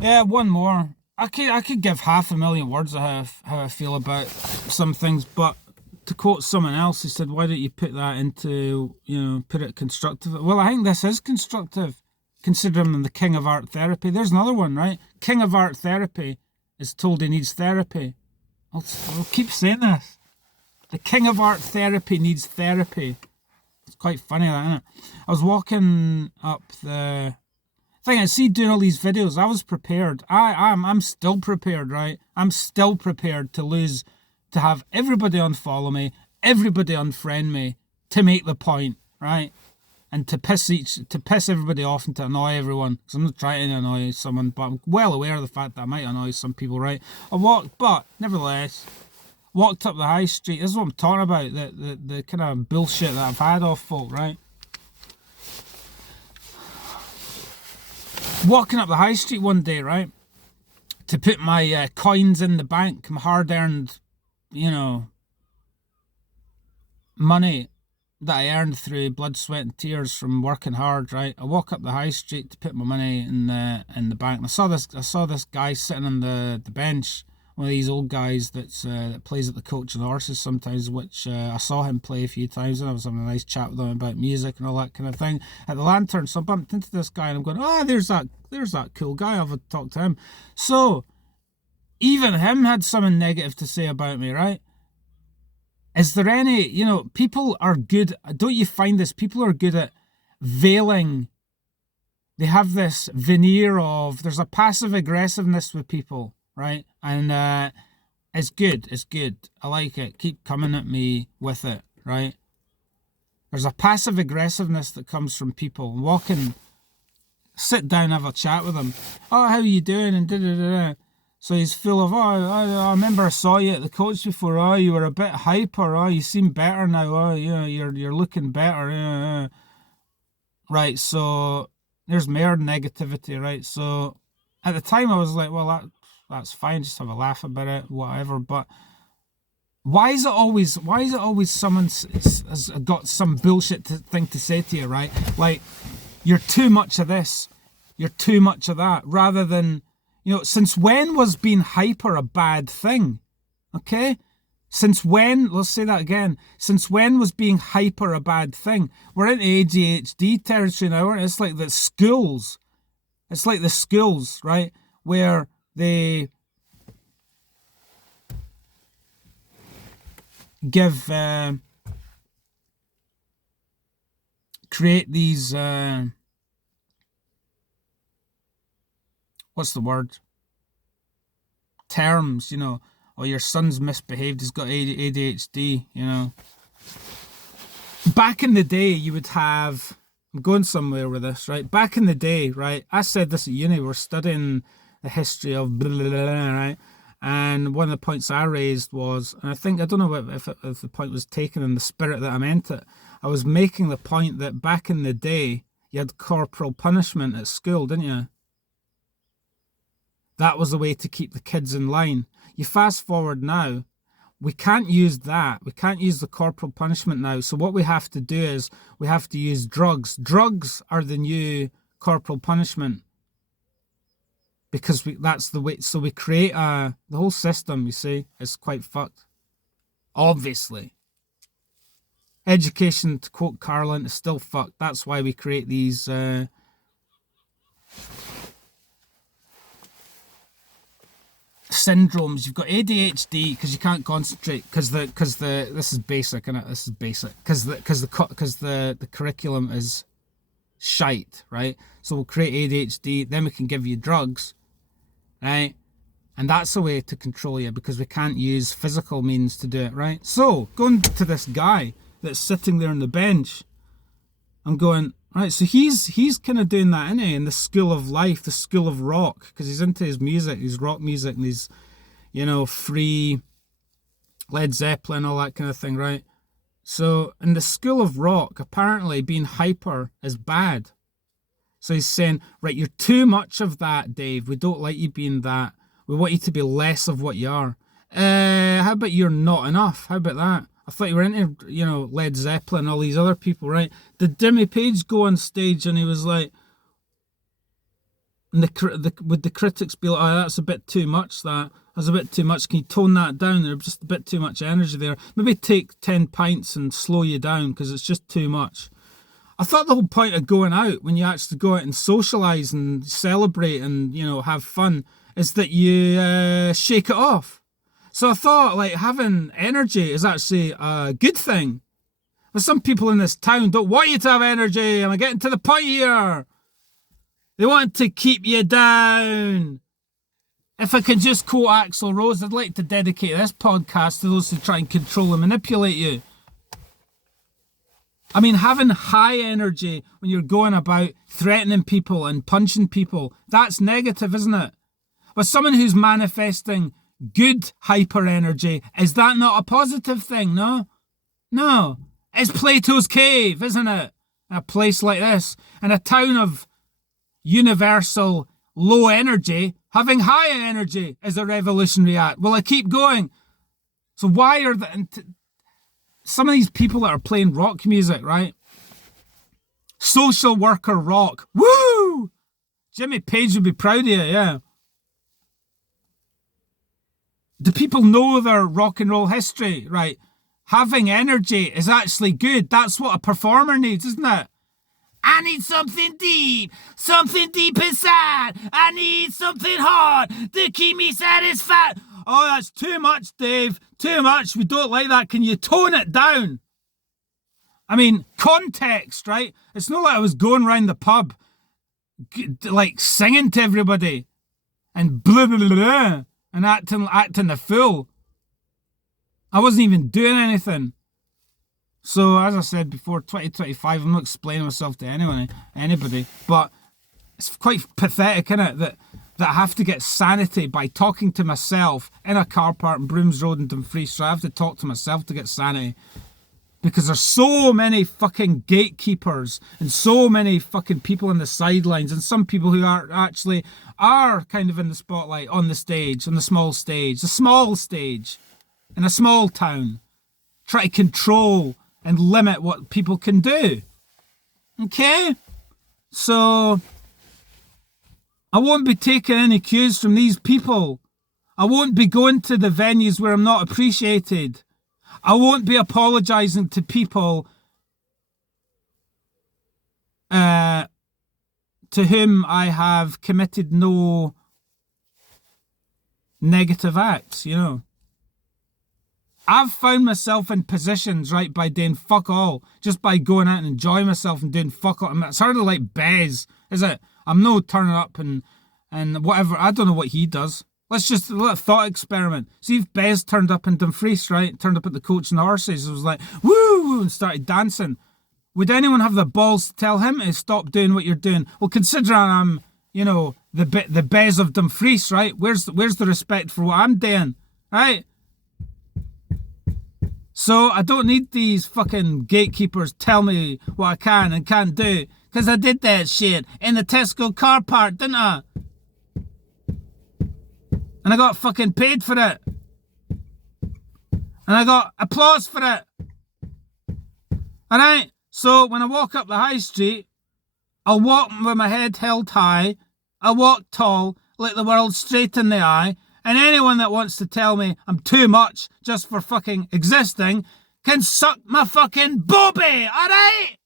Yeah, one more. I could give half a million words of how I feel about some things, but to quote someone else, he said, "Why don't you put that into, put it constructive?" Well, I think this is constructive, considering I'm the king of art therapy. There's another one, right? King of art therapy is told he needs therapy. I'll keep saying this. The king of art therapy needs therapy. It's quite funny, that, isn't it? I was walking up the thing. I see doing all these videos. I was prepared. I'm still prepared, right? I'm still prepared to have everybody unfollow me, everybody unfriend me, to make the point, right? And to piss everybody off and to annoy everyone. Because I'm not trying to annoy someone, but I'm well aware of the fact that I might annoy some people, right? But nevertheless, walked up the high street. This is what I'm talking about. The kind of bullshit that I've had off folk, right? Walking up the high street one day, right, to put my coins in the bank, my hard-earned, money that I earned through blood, sweat, and tears from working hard, right. I walk up the high street to put my money in the bank. And I saw this guy sitting on the bench, one of these old guys that plays at the Coach of the Horses sometimes, which I saw him play a few times, and I was having a nice chat with him about music and all that kind of thing at the Lantern. So I bumped into this guy and I'm going, oh, there's that cool guy. I've talked to him. So even him had something negative to say about me, right? Is there any, people are good, don't you find this? People are good at veiling. They have this veneer of, there's a passive aggressiveness with people, right? And it's good. It's good. I like it. Keep coming at me with it, right? There's a passive aggressiveness that comes from people walking, sit down, have a chat with them. Oh, how are you doing? And da da da. So he's full of, I remember I saw you at the Coach before. Oh, you were a bit hyper. Oh, you seem better now. Oh, you're looking better. Right. So there's mere negativity, right? So at the time I was like, well, that's fine. Just have a laugh about it, whatever. But why is it always someone's has got some bullshit thing to say to you, right? Like, you're too much of this, you're too much of that, rather than, since when was being hyper a bad thing? Okay? Since when, let's say that again, since when was being hyper a bad thing? We're in ADHD territory now, aren't it? It's like the schools, right? Where they give, create these, what's the word? Terms, oh, your son's misbehaved, he's got ADHD, Back in the day, you would have, I'm going somewhere with this, right? Back in the day, right? I said this at uni, we're studying the history of blah, blah, blah, blah, right? And one of the points I raised was, and I don't know if the point was taken in the spirit that I meant it. I was making the point that back in the day, you had corporal punishment at school, didn't you? That was the way to keep the kids in line. You fast forward now, we can't use that. We can't use the corporal punishment now. So what we have to do is we have to use drugs. Drugs are the new corporal punishment, because that's the way. So we create the whole system, you see, is quite fucked. Obviously. Education, to quote Carlin, is still fucked. That's why we create these syndromes. You've got ADHD because you can't concentrate, because this is basic, and this is basic, because the curriculum is shite, right? So we'll create ADHD, then we can give you drugs, right? And that's a way to control you, because we can't use physical means to do it, right? So going to this guy that's sitting there on the bench, I'm going, right, so he's kind of doing that, isn't he? In the school of life, the school of rock, because he's into his music, his rock music, and he's, free Led Zeppelin, all that kind of thing, right? So in the school of rock, apparently being hyper is bad. So he's saying, right, you're too much of that, Dave. We don't like you being that. We want you to be less of what you are. How about you're not enough? How about that? I thought you were into, Led Zeppelin, all these other people, right? Did Jimmy Page go on stage and he was like, And would the critics be like, oh, that's a bit too much, that's a bit too much. Can you tone that down? There's just a bit too much energy there. Maybe take 10 pints and slow you down because it's just too much. I thought the whole point of going out, when you actually go out and socialise and celebrate and, have fun, is that you shake it off. So I thought, like, having energy is actually a good thing. But some people in this town don't want you to have energy. Am I getting to the point here? They want to keep you down. If I can just quote Axl Rose, I'd like to dedicate this podcast to those who try and control and manipulate you. I mean, having high energy when you're going about threatening people and punching people, that's negative, isn't it? But someone who's manifesting good hyper energy, is that not a positive thing? No? No. It's Plato's cave, isn't it? A place like this. In a town of universal low energy, having high energy is a revolutionary act. Will I keep going? So why are some of these people that are playing rock music, right? Social worker rock. Woo! Jimmy Page would be proud of you, yeah. Do people know their rock and roll history, right? Having energy is actually good. That's what a performer needs, isn't it? I need something deep inside. I need something hard to keep me satisfied. Oh, that's too much, Dave. Too much. We don't like that. Can you tone it down? I mean, context, right? It's not like I was going around the pub, like singing to everybody and blah, blah, blah, blah, and acting the fool. I wasn't even doing anything. So, as I said before, 2025, I'm not explaining myself to anybody, but it's quite pathetic, isn't it, that I have to get sanity by talking to myself in a car park in Brooms Road in Dumfries. So I have to talk to myself to get sanity. Because there's so many fucking gatekeepers and so many fucking people on the sidelines and some people who are kind of in the spotlight on the stage, in a small stage, in a small town, try to control and limit what people can do. Okay? So, I won't be taking any cues from these people. I won't be going to the venues where I'm not appreciated. I won't be apologising to people to whom I have committed no negative acts, I've found myself in positions, right, by doing fuck all, just by going out and enjoying myself and doing fuck all. It's sort of like Bez, is it? I'm no turning up and whatever. I don't know what he does. Let's just let a thought experiment. See if Bez turned up in Dumfries, right? Turned up at the Coach and Horses. It was like, woo, and started dancing. Would anyone have the balls to tell him to stop doing what you're doing? Well, considering I'm, the Bez of Dumfries, right? Where's the respect for what I'm doing, right? So I don't need these fucking gatekeepers tell me what I can and can't do. Because I did that shit in the Tesco car park, didn't I? And I got fucking paid for it. And I got applause for it. Alright? So when I walk up the high street, I'll walk with my head held high. I walk tall, look the world straight in the eye. And anyone that wants to tell me I'm too much just for fucking existing can suck my fucking booby, alright?